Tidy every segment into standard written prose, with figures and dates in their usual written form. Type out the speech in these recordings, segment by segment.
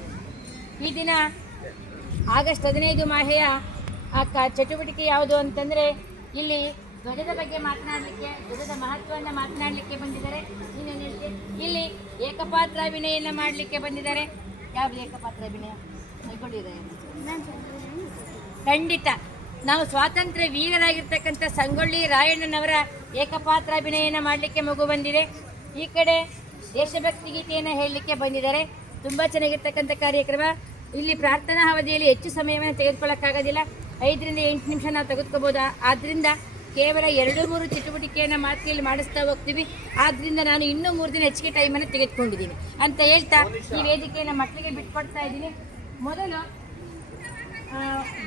ಇರ್ತದೆ. ಈ ದಿನ ಆಗಸ್ಟ್ 15 ಮಾಹೆಯ ಚಟುವಟಿಕೆ ಯಾವುದು ಅಂತಂದರೆ, ಇಲ್ಲಿ ಧ್ವಜದ ಬಗ್ಗೆ ಮಾತನಾಡಲಿಕ್ಕೆ, ಧ್ವಜದ ಮಹತ್ವವನ್ನು ಮಾತನಾಡಲಿಕ್ಕೆ ಬಂದಿದ್ದಾರೆ. ಇನ್ನೇನು ಹೇಳ್ತೀವಿ, ಇಲ್ಲಿ ಏಕಪಾತ್ರಾಭಿನಯನ ಮಾಡಲಿಕ್ಕೆ ಬಂದಿದ್ದಾರೆ. ಯಾವುದು ಏಕಪಾತ್ರಾಭಿನಯ ಖಂಡಿತ ನಾವು ಸ್ವಾತಂತ್ರ್ಯ ವೀರರಾಗಿರ್ತಕ್ಕಂಥ ಸಂಗೊಳ್ಳಿ ರಾಯಣ್ಣನವರ ಏಕಪಾತ್ರಾಭಿನಯನ ಮಾಡಲಿಕ್ಕೆ ಮಗು ಬಂದಿದೆ. ಈ ಕಡೆ ದೇಶಭಕ್ತಿ ಗೀತೆಯನ್ನು ಹೇಳಲಿಕ್ಕೆ ಬಂದಿದ್ದಾರೆ. ತುಂಬ ಚೆನ್ನಾಗಿರ್ತಕ್ಕಂಥ ಕಾರ್ಯಕ್ರಮ. ಇಲ್ಲಿ ಪ್ರಾರ್ಥನಾ ಅವಧಿಯಲ್ಲಿ ಹೆಚ್ಚು ಸಮಯವನ್ನು ತೆಗೆದುಕೊಳ್ಳೋಕ್ಕಾಗೋದಿಲ್ಲ, 5 ರಿಂದ 8 ನಿಮಿಷ ನಾವು ತೆಗೆದುಕೋಬೋದು. ಆದ್ದರಿಂದ ಕೇವಲ 2-3 ಚಟುವಟಿಕೆಯನ್ನು ಮಾತಿನಲ್ಲಿ ಮಾಡಿಸ್ತಾ ಹೋಗ್ತೀವಿ. ಆದ್ದರಿಂದ ನಾನು ಇನ್ನೂ 3 ದಿನ ಹೆಚ್ಚಿಗೆ ಟೈಮನ್ನು ತೆಗೆದುಕೊಂಡಿದ್ದೀನಿ ಅಂತ ಹೇಳ್ತಾ ಈ ವೇದಿಕೆಯನ್ನು ಮಕ್ಕಳಿಗೆ ಬಿಟ್ಕೊಡ್ತಾ ಇದ್ದೀನಿ. ಮೊದಲು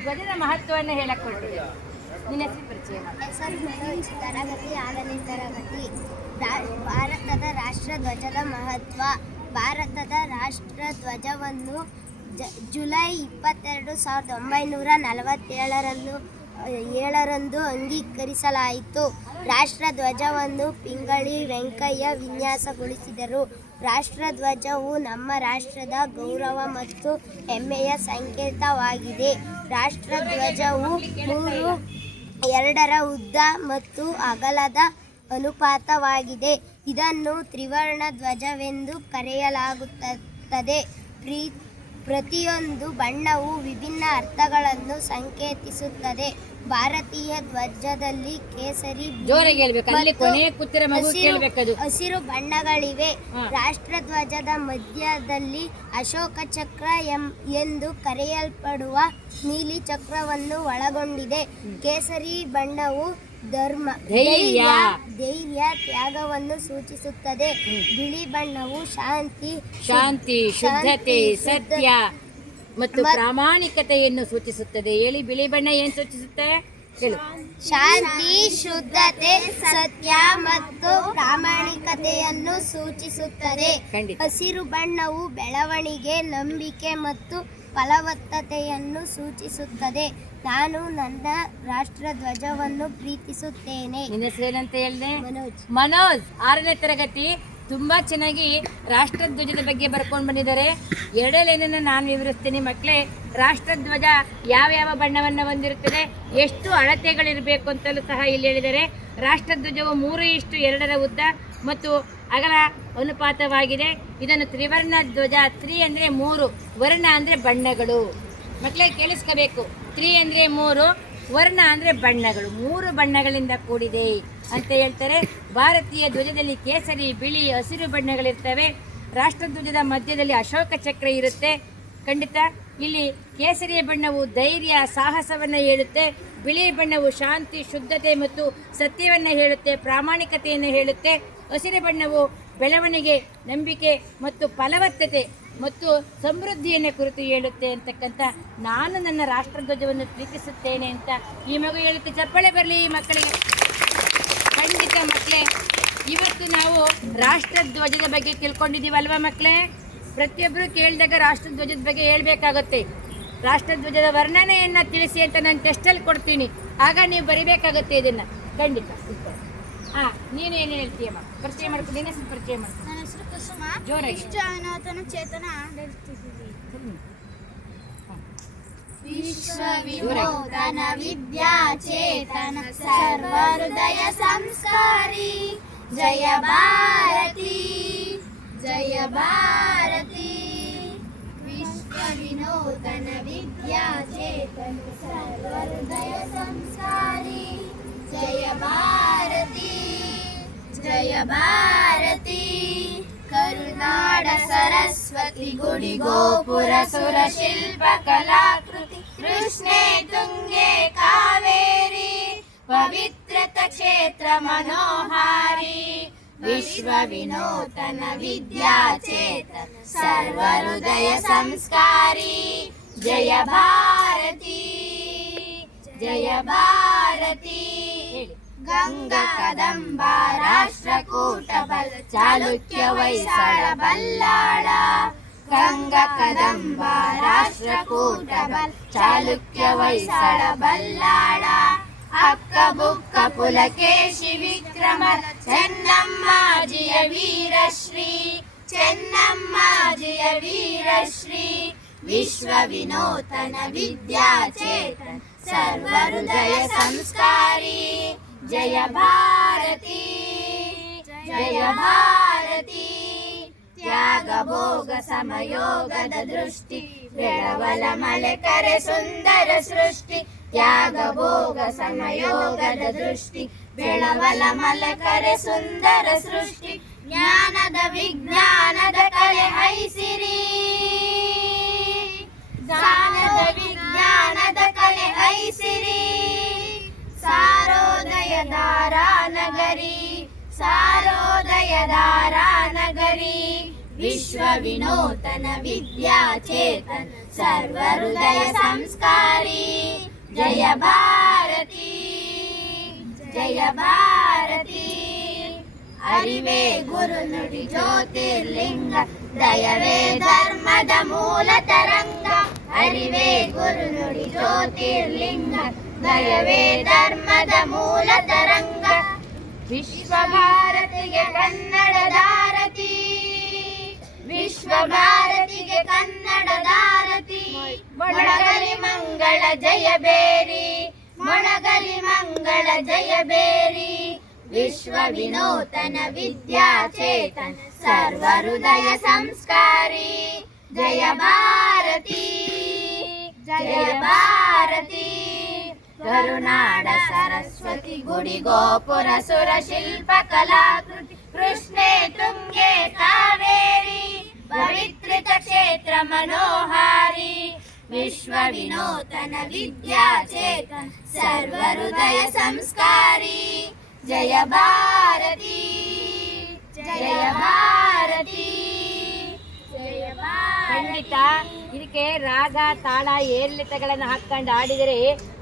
ಧ್ವಜದ ಮಹತ್ವವನ್ನು ಹೇಳಕ್ಕೆ ಹೊರಟಿದೆ. ನಿನ್ನ ಹೆಸರು ಪರಿಚಯ ಮಾಡಿ. ತರಗತಿ 6ನೇ ತರಗತಿ. ಭಾರತದ ರಾಷ್ಟ್ರಧ್ವಜದ ಮಹತ್ವ. ಭಾರತದ ರಾಷ್ಟ್ರಧ್ವಜವನ್ನು ಜುಲೈ 22, 1947ರಂದು ಅಂಗೀಕರಿಸಲಾಯಿತು. ರಾಷ್ಟ್ರಧ್ವಜವನ್ನು ಪಿಂಗಳಿ ವೆಂಕಯ್ಯ ವಿನ್ಯಾಸಗೊಳಿಸಿದರು. ರಾಷ್ಟ್ರಧ್ವಜವು ನಮ್ಮ ರಾಷ್ಟ್ರದ ಗೌರವ ಮತ್ತು ಹೆಮ್ಮೆಯ ಸಂಕೇತವಾಗಿದೆ. ರಾಷ್ಟ್ರಧ್ವಜವು 2 ಉದ್ದ ಮತ್ತು ಅಗಲದ ಅನುಪಾತವಾಗಿದೆ. ಇದನ್ನು ತ್ರಿವರ್ಣ ಧ್ವಜವೆಂದು ಕರೆಯಲಾಗುತ್ತದೆ. ಪ್ರತಿಯೊಂದು ಬಣ್ಣವು ವಿಭಿನ್ನ ಅರ್ಥಗಳನ್ನು ಸಂಕೇತಿಸುತ್ತದೆ. ಭಾರತೀಯ ಧ್ವಜದಲ್ಲಿ ಕೇಸರಿ, ಹಸಿರು ಬಣ್ಣಗಳಿವೆ. ರಾಷ್ಟ್ರಧ್ವಜದ ಮಧ್ಯದಲ್ಲಿ ಅಶೋಕ ಚಕ್ರ ಎಂದು ಕರೆಯಲ್ಪಡುವ ನೀಲಿ ಚಕ್ರವನ್ನು ಒಳಗೊಂಡಿದೆ. ಕೇಸರಿ ಬಣ್ಣವು ಧೈರ್ಯ, ತ್ಯಾಗವನ್ನು ಸೂಚಿಸುತ್ತದೆ. ಬಿಳಿ ಬಣ್ಣವು ಶಾಂತಿ, ಶುದ್ಧತೆ, ಸತ್ಯ ಮತ್ತು ಪ್ರಾಮಾಣಿಕತೆಯನ್ನು ಸೂಚಿಸುತ್ತದೆ. ಹೇಳಿ, ಬಿಳಿ ಬಣ್ಣ ಏನು ಸೂಚಿಸುತ್ತೆ? ಶಾಂತಿ, ಶುದ್ಧತೆ, ಸತ್ಯ ಮತ್ತು ಪ್ರಾಮಾಣಿಕತೆಯನ್ನು ಸೂಚಿಸುತ್ತದೆ. ಹಸಿರು ಬಣ್ಣವು ಬೆಳವಣಿಗೆ, ನಂಬಿಕೆ ಮತ್ತು ಫಲವತ್ತತೆಯನ್ನು ಸೂಚಿಸುತ್ತದೆ. ನಾನು ನನ್ನ ರಾಷ್ಟ್ರಧ್ವಜವನ್ನು ಪ್ರೀತಿಸುತ್ತೇನೆ. ನಿನ್ನ ಹೆಸರೇನಂತ ಹೇಳಿದೆ? ಮನೋಜ್. 6ನೇ ತರಗತಿ. ತುಂಬ ಚೆನ್ನಾಗಿ ರಾಷ್ಟ್ರಧ್ವಜದ ಬಗ್ಗೆ ಬರ್ಕೊಂಡು ಬಂದಿದ್ದಾರೆ. 2 ಲೈನನ್ನು ನಾನು ವಿವರಿಸ್ತೀನಿ ಮಕ್ಕಳೇ. ರಾಷ್ಟ್ರಧ್ವಜ ಯಾವ ಬಣ್ಣವನ್ನು ಹೊಂದಿರುತ್ತದೆ, ಎಷ್ಟು ಅಳತೆಗಳಿರಬೇಕು ಅಂತಲೂ ಸಹ ಇಲ್ಲಿ ಹೇಳಿದ್ದಾರೆ. ರಾಷ್ಟ್ರಧ್ವಜವು 3:2 ಉದ್ದ ಮತ್ತು ಅಗಲ ಅನುಪಾತವಾಗಿದೆ. ಇದನ್ನು ತ್ರಿವರ್ಣ ಧ್ವಜ. 3 ಅಂದರೆ 3, ವರ್ಣ ಅಂದರೆ ಬಣ್ಣಗಳು. ಮಕ್ಕಳೇ ಕೇಳಿಸ್ಕೋಬೇಕು. 3 ಅಂದರೆ 3, ವರ್ಣ ಅಂದರೆ ಬಣ್ಣಗಳು. 3 ಬಣ್ಣಗಳಿಂದ ಕೂಡಿದೆ ಅಂತ ಹೇಳ್ತಾರೆ. ಭಾರತೀಯ ಧ್ವಜದಲ್ಲಿ ಕೇಸರಿ, ಬಿಳಿ, ಹಸಿರು ಬಣ್ಣಗಳಿರ್ತವೆ. ರಾಷ್ಟ್ರಧ್ವಜದ ಮಧ್ಯದಲ್ಲಿ ಅಶೋಕ ಚಕ್ರ ಇರುತ್ತೆ. ಖಂಡಿತ ಇಲ್ಲಿ ಕೇಸರಿಯ ಬಣ್ಣವು ಧೈರ್ಯ, ಸಾಹಸವನ್ನು ಹೇಳುತ್ತೆ. ಬಿಳಿ ಬಣ್ಣವು ಶಾಂತಿ, ಶುದ್ಧತೆ ಮತ್ತು ಸತ್ಯವನ್ನು ಹೇಳುತ್ತೆ, ಪ್ರಾಮಾಣಿಕತೆಯನ್ನು ಹೇಳುತ್ತೆ. ಹಸಿರು ಬಣ್ಣವು ಬೆಳವಣಿಗೆ, ನಂಬಿಕೆ ಮತ್ತು ಫಲವತ್ತತೆ ಮತ್ತು ಸಮೃದ್ಧಿಯನ್ನು ಕುರಿತು ಹೇಳುತ್ತೆ ಅಂತಕ್ಕಂಥ ನಾನು ನನ್ನ ರಾಷ್ಟ್ರಧ್ವಜವನ್ನು ಪ್ರೀತಿಸುತ್ತೇನೆ ಅಂತ ಈ ಮಗು ಹೇಳುತ್ತೆ. ಚಪ್ಪಾಳೆ ಬರಲಿ ಈ ಮಕ್ಕಳಿಗೆ. ಖಂಡಿತ ಮಕ್ಕಳೇ, ಇವತ್ತು ನಾವು ರಾಷ್ಟ್ರಧ್ವಜದ ಬಗ್ಗೆ ತಿಳ್ಕೊಂಡಿದ್ದೀವಲ್ವ ಮಕ್ಕಳೇ? ಪ್ರತಿಯೊಬ್ಬರು ಕೇಳಿದಾಗ ರಾಷ್ಟ್ರಧ್ವಜದ ಬಗ್ಗೆ ಹೇಳಬೇಕಾಗುತ್ತೆ. ರಾಷ್ಟ್ರಧ್ವಜದ ವರ್ಣನೆಯನ್ನು ತಿಳಿಸಿ ಅಂತ ನಾನು ಟೆಸ್ಟಲ್ಲಿ ಕೊಡ್ತೀನಿ, ಆಗ ನೀವು ಬರಿಬೇಕಾಗುತ್ತೆ ಇದನ್ನು. ಖಂಡಿತ. ನೀನು ಏನು ಹೇಳ್ತೀಯಮ್ಮ? ಪರಿಚಯ ಮಾಡ್ಕೊಂಡು ನಿನ್ನ ಹೆಸರು ಪರಿಚಯ ಮಾಡ್ತೀನಿ. ನನ್ನ ಹೆಸರು ಕುಸುಮ. ಜೋರಾಗಿ. ವಿಶ್ವವಿನೂತನ ಚೇತನ ವಿಶ್ವವಿನೂತನ ವಿದ್ಯಾಚೇತನ ಸರ್ವಹೃದಯ ಸಂಸ್ಕಾರಿ ಜಯ ಭಾರತಿ, ಜಯ ಭಾರತಿ. ವಿಶ್ವವಿನೂತನ ವಿದ್ಯಾಚೇತನ ಸರ್ವಹೃದಯ ಸಂಸ್ಕಾರಿ ಜಯ ಭಾರತಿ, ಜಯ ಭಾರತಿ. ಕರುನಾಡ ಸರಸ್ವತಿ ಗುಡಿ ಗೋಪುರ ಸುರ ಶಿಲ್ಪ ಕಲಾಕೃತಿ ಕೃಷ್ಣೆ ತುಂಗೆ ಕಾವೇರಿ ಪವಿತ್ರತ ಕ್ಷೇತ್ರ ಮನೋಹಾರಿ. ವಿಶ್ವ ವಿನೂತನ ವಿದ್ಯಾಚೇತನ ಸರ್ವಹೃದಯ ಸಂಸ್ಕಾರಿ ಜಯ ಭಾರತಿ, ಜಯ ಭಾರತಿ. ಗಂಗಾ ಕದಂಬ ರಾಷ್ಟ್ರಕೂಟ ಬಲ ಚಾಲುಕ್ಯ ಹೊಯ್ಸಳ ಬಲ್ಲಾಳ. ಗಂಗಾ ಕದಂಬ ರಾಷ್ಟ್ರಕೂಟ ಬಲ ಚಾಲುಕ್ಯ ಹೊಯ್ಸಳ ಬಲ್ಲಾಳ. ಅಕ್ಕ ಬುಕ್ಕ ಪುಲಕೇಶಿ ವಿಕ್ರಮ ಚೆನ್ನಮ್ಮಾಜಿಯ ವೀರಶ್ರೀ, ಚೆನ್ನಮ್ಮಾಜಿಯ ವೀರಶ್ರೀ. ವಿಶ್ವ ವಿನೂತನ ವಿದ್ಯಾಚೇತನ ಸರ್ವಹೃದಯ ಸಂಸ್ಕಾರಿ ಜಯ ಭಾರತಿ ಜಯ ಭಾರತಿ ತ್ಯಾಗ ಭೋಗ ಸಮಯೋಗದ ದೃಷ್ಟಿ ಬೆಳವಲ ಮಳೆ ಕರೆ ಸುಂದರ ಸೃಷ್ಟಿ ತ್ಯಾಗ ಭೋಗ ಸಮಯೋಗದ ದೃಷ್ಟಿ ಬೆಳವಲ ಮಲೆ ಕರೆ ಸುಂದರ ಸೃಷ್ಟಿ ಜ್ಞಾನದ ವಿಜ್ಞಾನದ ಕಲೆ ಐಸಿರಿ ಜ್ಞಾನದ ವಿಜ್ಞಾನದ ಕಲೆ ಐಸಿರಿ ಸಾರೋದಯ ಧಾರಾನಗರಿ ಸಾರೋದಯ ಧಾರಾನಗರಿ ವಿಶ್ವ ವಿನೂತನ ವಿದ್ಯಾಚೇತನ ಸರ್ವಹೃದಯ ಸಂಸ್ಕಾರಿ ಜಯ ಭಾರತಿ ಜಯ ಭಾರತಿ ಅರಿವೇ ಗುರು ನುಡಿ ಜ್ಯೋತಿರ್ಲಿಂಗ ದಯವೇ ಧರ್ಮದ ಮೂಲ ತರಂಗ ಅರಿವೇ ಗುರು ನುಡಿ ಜ್ಯೋತಿರ್ಲಿಂಗ ದಯವೇ ಧರ್ಮದ ಮೂಲ ತರಂಗ ವಿಶ್ವ ಭಾರತಿಗೆ ಕನ್ನಡದಾರತಿ ವಿಶ್ವ ಭಾರತಿಗೆ ಕನ್ನಡದಾರತಿ ಮೊಳಗಲಿ ಮಂಗಳ ಜಯ ಬೇರಿ ಮೊಳಗಲಿ ಮಂಗಳ ಜಯ ಬೇರಿ ವಿಶ್ವ ವಿನೂತನ ವಿದ್ಯಾಚೇತನ ಸರ್ವಹೃದಯ ಸಂಸ್ಕಾರಿ ಜಯ ಭಾರತಿ ಜಯ ಭಾರತಿ ಕರುನಾಡ ಸರಸ್ವತಿ ಗುಡಿ ಗೋಪುರ ಸುರ ಶಿಲ್ಪ ಕಲಾಕೃತಿ ಕೃಷ್ಣೆ ತುಂಗೆ ಕಾವೇರಿ ಪವಿತ್ರಿತ ಕ್ಷೇತ್ರ ಮನೋಹಾರಿ ವಿಶ್ವ ವಿನೂತನ ವಿದ್ಯಾಚೇತನ ಸರ್ವಹೃದಯ ಸಂಸ್ಕಾರಿ ಜಯ ಭಾರತಿ ಜಯ ಭಾರತಿ ಜಯ ಖಂಡಿತ ಇದಕ್ಕೆ ರಾಗ ತಾಳ ಏರಿಳಿತಗಳನ್ನು ಹಾಕೊಂಡು ಆಡಿದರೆ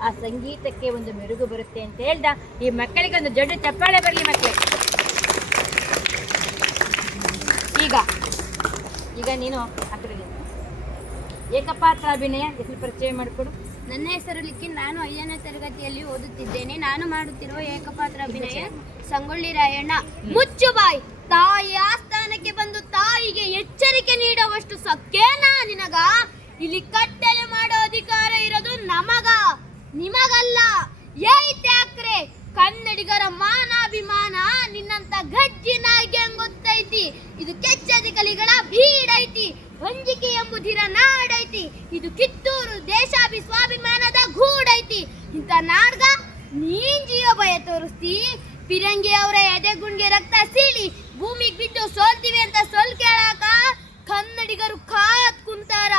ಆ ಸಂಗೀತಕ್ಕೆ ಒಂದು ಮೆರುಗು ಬರುತ್ತೆ ಅಂತ ಹೇಳ್ದ ಈ ಮಕ್ಕಳಿಗೆ ಒಂದು ದೊಡ್ಡ ಚಪ್ಪಾಳೆ ಬರಲಿ ಮಕ್ಕಳಿಗೆ. ಈಗ ನೀನು ಆ ಕಡೆ ಏಕಪಾತ್ರ ಅಭಿನಯ ಹೆಸರು ಪರಿಚಯ ಮಾಡಿಕೊಡು. ನನ್ನ ಹೆಸರು ಲಿಕ್ಕಿ, ನಾನು 5ನೇ ತರಗತಿಯಲ್ಲಿ ಓದುತ್ತಿದ್ದೇನೆ. ನಾನು ಮಾಡುತ್ತಿರುವ ಏಕಪಾತ್ರ ಅಭಿನಯ ಸಂಗೊಳ್ಳಿ ರಾಯಣ್ಣ. ಮುಚ್ಚು ಬಾಯ್, ತಾಯಿ ಆಸ್ಥಾನಕ್ಕೆ ಬಂದು ತಾಯಿಗೆ ಎಚ್ಚರಿಕೆ ನೀಡುವಷ್ಟು ಸಕ್ಕೇನಾ ನಿನಗ? ಇಲ್ಲಿ ಕಟ್ಟಲೆ ಮಾಡೋ ಅಧಿಕಾರ ಇರೋದು ನಮಗ, ನಿಮಗಲ್ಲ. ಏಯ್ತ್ಯಾಕ್ರೆ ಕನ್ನಡಿಗರ ಮಾನಾಭಿಮಾನ ನಿನ್ನಂತ ಗಜ್ಜಿನಾಗಿ ಗೊತ್ತೈತಿ. ಇದು ಕೆಚ್ಚದಿಕಲಿಗಳ ಬೀಡೈತಿ, ಹೊಂಜಿಕೆ ಎಂಬುದಿರ ನಾಡೈತಿ. ಇದು ಕಿತ್ತೂರು ದೇಶಾಭಿಸ್ವಾಭಿಮಾನದ ಗೂಡೈತಿ. ಇಂಥ ನಾಡ್ಗ ನೀನ್ ಜೀವ ಭಯ ತೋರಿಸ್ತಿ. ಫಿರಂಗಿ ಅವರ ಎದೆಗುಂಡಿಗೆ ರಕ್ತ ಸೀಳಿ ಭೂಮಿಗೆ ಬಿದ್ದು ಸೋಲ್ತೀವಿ ಅಂತ ಸೋಲ್ ಕೇಳಾಕ ಕನ್ನಡಿಗರು ಕಾತ್ ಕುಂತಾರ.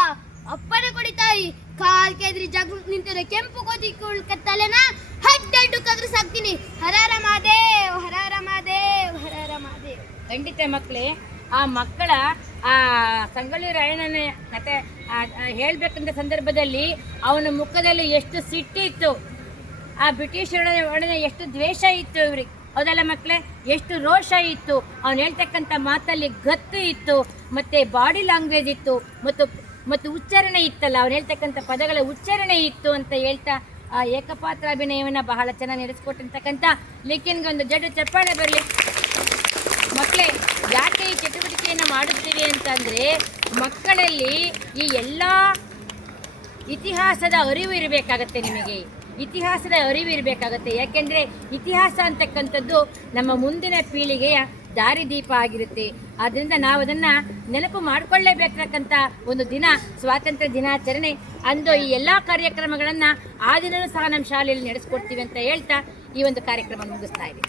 ಅಪ್ಪನೆ ಕೊಡಿತಾಯಿ, ಕಾಲ್ ಕೆದ್ರಿ ಜಗ ನಿಂತಿರೋ ಕೆಂಪು ಕೋತಿ ತಲೆನ ಹಡ್ಡಡ್ಡು ಕದ್ರು ಸಾಕ್ತೀನಿ. ಹರರ ಮಾದೇವ್ ಹರರ ಮಾದೇವ್ ಹರರ ಮಾದೇವ್. ಖಂಡಿತ ಮಕ್ಕಳೇ, ಆ ಮಕ್ಕಳ ಆ ಸಂಗೊಳ್ಳಿ ರಾಯಣ್ಣನ ಕತೆ ಹೇಳ್ಬೇಕಂತ ಸಂದರ್ಭದಲ್ಲಿ ಅವನ ಮುಖದಲ್ಲಿ ಎಷ್ಟು ಸಿಟ್ಟಿತ್ತು, ಆ ಬ್ರಿಟಿಷರ ಒಡನೆ ಎಷ್ಟು ದ್ವೇಷ ಇತ್ತು ಇವ್ರಿಗೆ. ಹೌದಲ್ಲ ಮಕ್ಕಳೇ? ಎಷ್ಟು ರೋಷ ಇತ್ತು. ಅವನು ಹೇಳ್ತಕ್ಕಂಥ ಮಾತಲ್ಲಿ ಗತ್ತು ಇತ್ತು, ಮತ್ತೆ ಬಾಡಿ ಲ್ಯಾಂಗ್ವೇಜ್ ಇತ್ತು, ಮತ್ತು ಉಚ್ಚಾರಣೆ ಇತ್ತಲ್ಲ, ಅವ್ನು ಹೇಳ್ತಕ್ಕಂಥ ಪದಗಳ ಉಚ್ಚಾರಣೆ ಇತ್ತು ಅಂತ ಹೇಳ್ತಾ ಆ ಏಕಪಾತ್ರ ಅಭಿನಯವನ್ನು ಬಹಳ ಚೆನ್ನಾಗಿ ನಡೆಸ್ಕೊಟ್ಟಿರ್ತಕ್ಕಂಥ ಲಿಖಿನ್ಗೆ ಒಂದು ಜಡ್ಡು ಚಪ್ಪಾಳೆ ಬರಲಿ. ಮಕ್ಕಳೇ, ಯಾಕೆ ಈ ಚಟುವಟಿಕೆಯನ್ನು ಮಾಡುತ್ತೀವಿ ಅಂತಂದರೆ ಮಕ್ಕಳಲ್ಲಿ ಈ ಎಲ್ಲ ಇತಿಹಾಸದ ಅರಿವು ಇರಬೇಕಾಗತ್ತೆ. ನಿಮಗೆ ಇತಿಹಾಸದ ಅರಿವು ಇರಬೇಕಾಗತ್ತೆ. ಯಾಕೆಂದರೆ ಇತಿಹಾಸ ಅಂತಕ್ಕಂಥದ್ದು ನಮ್ಮ ಮುಂದಿನ ಪೀಳಿಗೆಯ ದಾರಿದೀಪ ಆಗಿರುತ್ತೆ. ಆದ್ದರಿಂದ ನಾವು ಅದನ್ನು ನೆನಪು ಮಾಡಿಕೊಳ್ಳೇಬೇಕಾದಂಥ ಒಂದು ದಿನ ಸ್ವಾತಂತ್ರ್ಯ ದಿನಾಚರಣೆ. ಅಂದು ಈ ಎಲ್ಲ ಕಾರ್ಯಕ್ರಮಗಳನ್ನು ಆ ದಿನವೂ ಸಹ ನಮ್ಮ ಶಾಲೆಯಲ್ಲಿ ನಡೆಸ್ಕೊಡ್ತೀವಿ ಅಂತ ಹೇಳ್ತಾ ಈ ಒಂದು ಕಾರ್ಯಕ್ರಮ ಮುಗಿಸ್ತಾ ಇದ್ದೀವಿ.